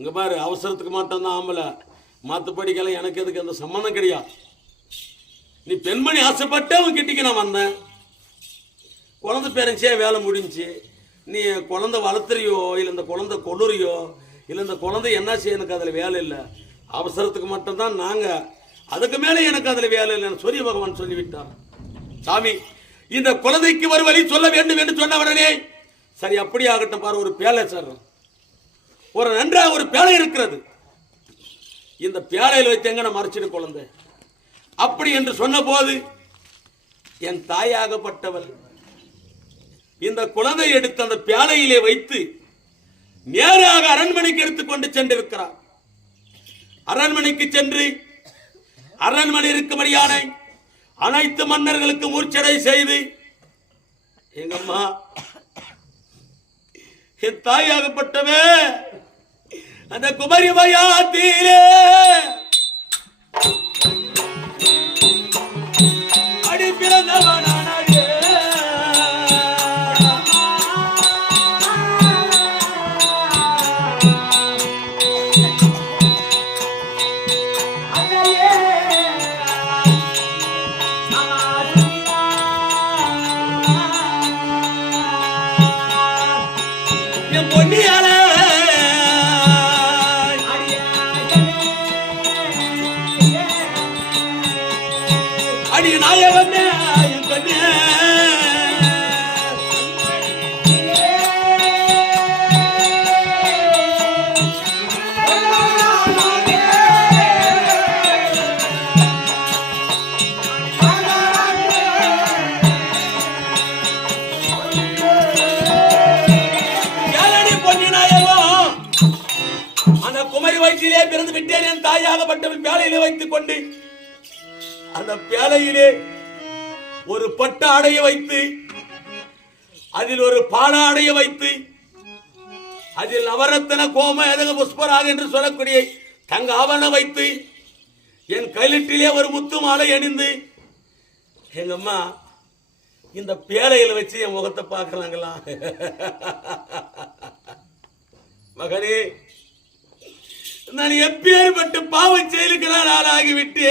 இங்க பாரு, அவசரத்துக்கு மட்டும்தான் ஆம்பளை, மற்றபடிக்கெல்லாம் எனக்கு எதுக்கு அந்த சம்மந்தம் கிடையாது. நீ பெண்மணி ஆசைப்பட்ட அவன் கிட்டிக்கு நான் வந்தேன். குழந்தை பேரண்ட்ஸே வேலை முடிஞ்சு, நீ குழந்தை வளர்த்துறியோ இல்லை இந்த குழந்தை கொள்ளுறியோ இல்லை இந்த குழந்தை என்ன செய்ய, எனக்கு அதில் வேலை இல்லை. அவசரத்துக்கு மட்டும்தான் நாங்கள், அதுக்கு மேலே எனக்கு அதில் வேலை இல்லைன்னு சூரிய பகவான் சொல்லிவிட்டார். சாமி, இந்த குழந்தைக்கு ஒரு வழி சொல்ல வேண்டும் என்று சொன்னவரனே, சரி அப்படி ஆகட்டும் பாரு, ஒரு பேலை சார், ஒரு நன்றாக ஒரு பேலை இருக்கிறது, இந்த பேலையில் வைத்து எங்கன மறைச்சிடு குழந்தை அப்படி என்று சொன்ன போது, என் தாயாகப்பட்டவள் இந்த குழந்தை எடுத்து அந்த பேலையிலே வைத்து நேராக அரண்மனைக்கு எடுத்துக்கொண்டு சென்றிருக்கிறார். அரண்மனைக்கு சென்று அரண்மனை இருக்கும்படியான அனைத்து மன்னர்களுக்கு மூர்ச்சடை செய்து, எங்கம்மா என் தாயாகப்பட்டவே அந்த குமரி வயாத்திலே அடி பிறந்தவனானே, என் பொன்னியால அடி நாயகமே என் கண்ணே, குமரி வயிற்றிலே பிறந்து விட்டேன். என் தாயாகப்பட்டவள் பேலையிலே வைத்துக் கொண்டு அந்த பேலையிலே ஒரு பட்டு ஆடையை வைத்து, அதில் ஒரு பாலாடையை வைத்து, அதில் நவரத்தன கோம எதக புஷ்பராக என்று சொல்லக்கூடிய தங்க ஆவணம் வைத்து, என் கைலிட்டிலே ஒரு முத்து மாலை அணிந்து, எங்க அம்மா இந்த பேலையில வச்சு என் முகத்தை பார்க்கறாங்களா? மகனே, நான் எப்பேற்பட்டு பாவம் செயலுக்கிறான் ஆளாகிவிட்டு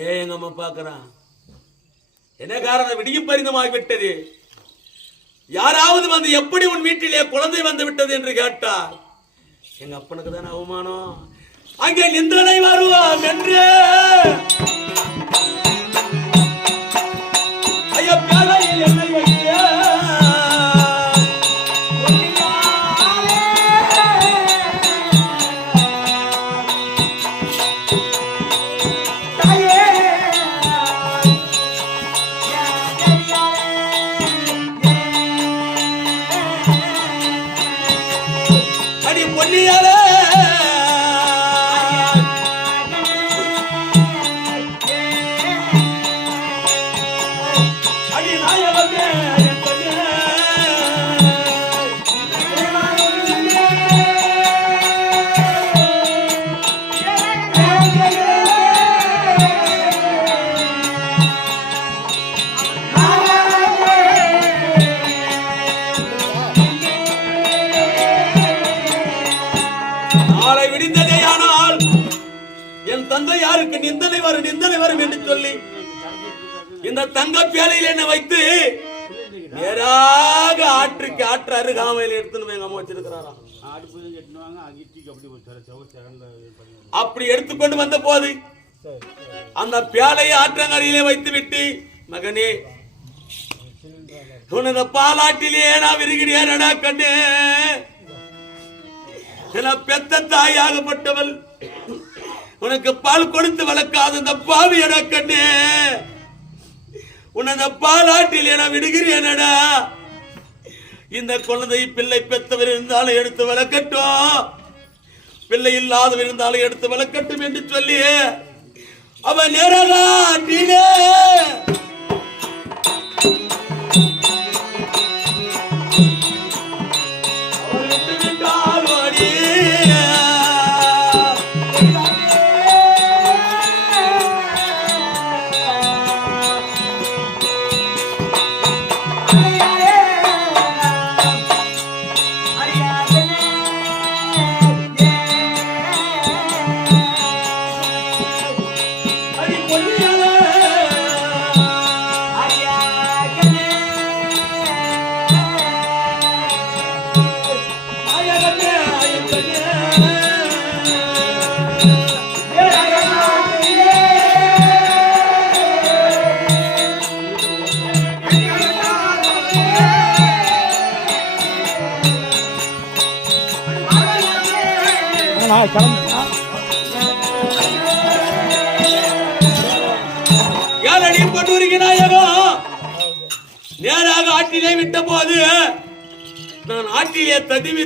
ஏன் எங்க அம்மா பார்க்கறான்? என்ன காரணம்? விடியும் பரிந்தமாகிவிட்டது. யாராவது வந்து எப்படி உன் வீட்டிலே குழந்தை வந்து விட்டது என்று கேட்டார், எங்க அப்பனுக்கு தானே அவமானம், அங்கே நிந்தனை வருவான் என்று ஐயா பேலையில் என்னை வைத்து பொன்னியாலே அடி நாயகமே என் கண்ணே, நாளை விடிந்ததேயானால் என் தந்தை யாருக்கு நிந்தனை வரும் என்று சொல்லி இந்த தங்க பேலையில் என்ன வைத்து நேராக ஆற்று அருகாமையில் எடுத்துன்னு எங்க அம்மா வச்சிருக்கிறாராம். அப்படி எடுத்துக்கொண்டு வந்த போது அந்த பேலையை ஆற்றங்கரையிலே வைத்து விட்டு, மகனே உனது பாலாட்டிலே நான் விருகினேனடா கண்ணே, சில பெத்த தாயாகப்பட்டவள் உனக்கு பால் கொடுத்து வளர்க்காத இந்த பாவியடா கண்ணே, உனது பாலாட்டில் என விடுகிறேனடா, இந்த குழந்தை பிள்ளை பெற்றவர் இருந்தாலும் எடுத்து வளர்க்கட்டும், பிள்ளை இல்லாதவர் இருந்தாலும் எடுத்து வளர்க்கட்டும் என்று சொல்லி அவன் நேரே ஏழடி பொன்னூருக்கு நாயகம் நேராக ஆற்றிலே விட்ட போது நான் ஆற்றிலே ததுவி